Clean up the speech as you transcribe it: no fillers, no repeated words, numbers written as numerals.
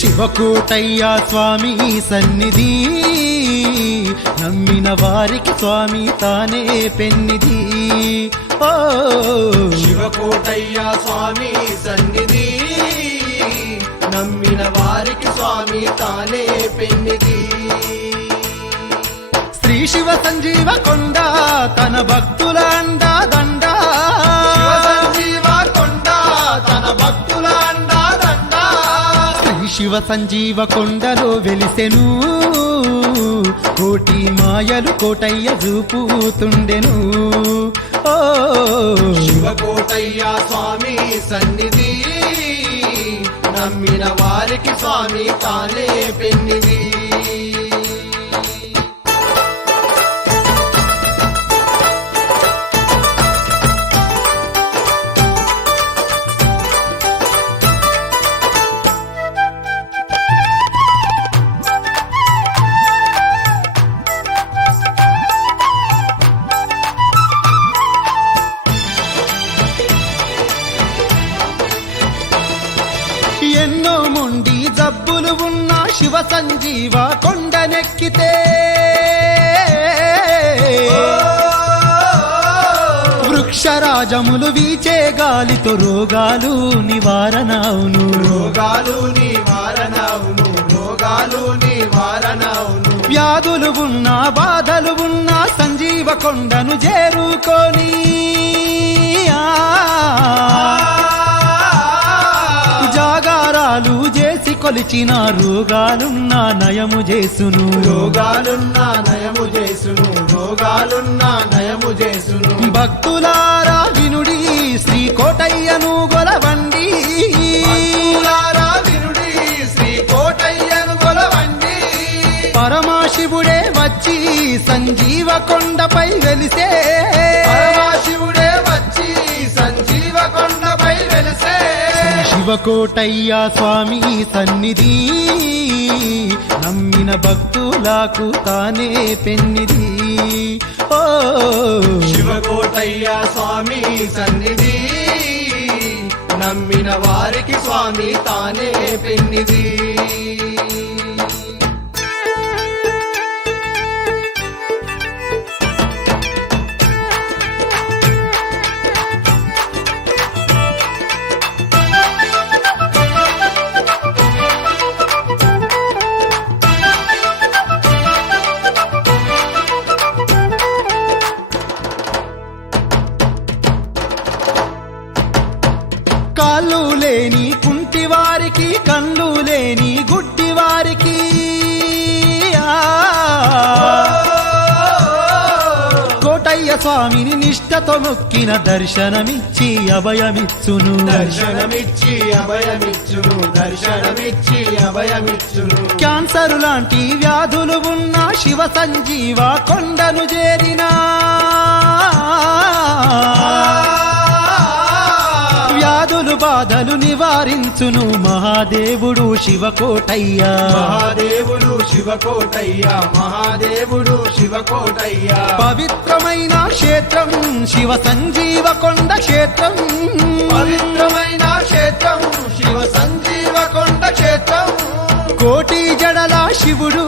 శివకోటయ్య స్వామి సన్నిధి నమ్మిన వారికి స్వామి తానే పెన్నిధి. ఓ శివకోటయ్య స్వామి సన్నిధి నమ్మిన వారికి స్వామి తానే పెన్నిధి. శ్రీ శివ సంజీవ కొండ తన భక్తుల అండా దండ. సంజీవ కొండ తన భక్తుల అండా దండ. శ్రీ శివ సంజీవ కొండలో వెలిసెను కోటి మాయలు కోటయ్య చూపుతుండెను. ఓ శివకోటయ్య స్వామి సన్నిధి నమ్మిన వారికి స్వామి తానే పెన్నిధి. ఎన్నో మొండి జబ్బులు ఉన్న శివ సంజీవ కొండనెక్కితే వృక్షరాజములు వీచే గాలితో రోగాలు నివారణవును. రోగాలు నివారణవును. రోగాలు నివారణవును. వ్యాధులు ఉన్నా బాధలు ఉన్నా సంజీవ కొండను చేరుకొని జాగారాలు చేసి కొలిచిన రోగాలున్నా నయము చేసును. రోగాలున్నా నయము చేసును. రోగాలున్నా నయము చేసును. భక్తులారా వినుడి శ్రీ కోటయ్యను గొలవండి. భక్తులారా వినుడి శ్రీ కోటయ్యను గొలవండి. పరమాశివుడే వచ్చి సంజీవ కొండపై వెలిసే. పరమాశివుడే వచ్చి సంజీవ కొండపై వెలిసే. శివకోటయ్య స్వామి సన్నిధి నమ్మిన భక్తులకు తానే పెన్నిధి. ఓ శివకోటయ్య స్వామి సన్నిధి నమ్మిన వారికి స్వామి తానే పెన్నిధి. కాళ్ళు లేని కుంటి వారికి కళ్ళు లేని గుడ్డి వారికి కోటయ్య స్వామిని నిష్ఠతో మొక్కిన దర్శనమిచ్చి అభయమిచ్చును. దర్శనమిచ్చి అభయమిచ్చును. దర్శనమిచ్చి అభయమిచ్చును. క్యాన్సర్ లాంటి వ్యాధులు ఉన్న శివ సంజీవ కొండను చేరినా వ్యాధులు బాధలు నివారించును మహాదేవుడు శివకోటయ్య. మహాదేవుడు శివకోటయ్య. మహాదేవుడు శివకోటయ్య. పవిత్రమైన క్షేత్రం శివ సంజీవ కొండ క్షేత్రం. పవిత్రమైన క్షేత్రం శివ సంజీవ కొండ క్షేత్రం. కోటి జడల శివుడు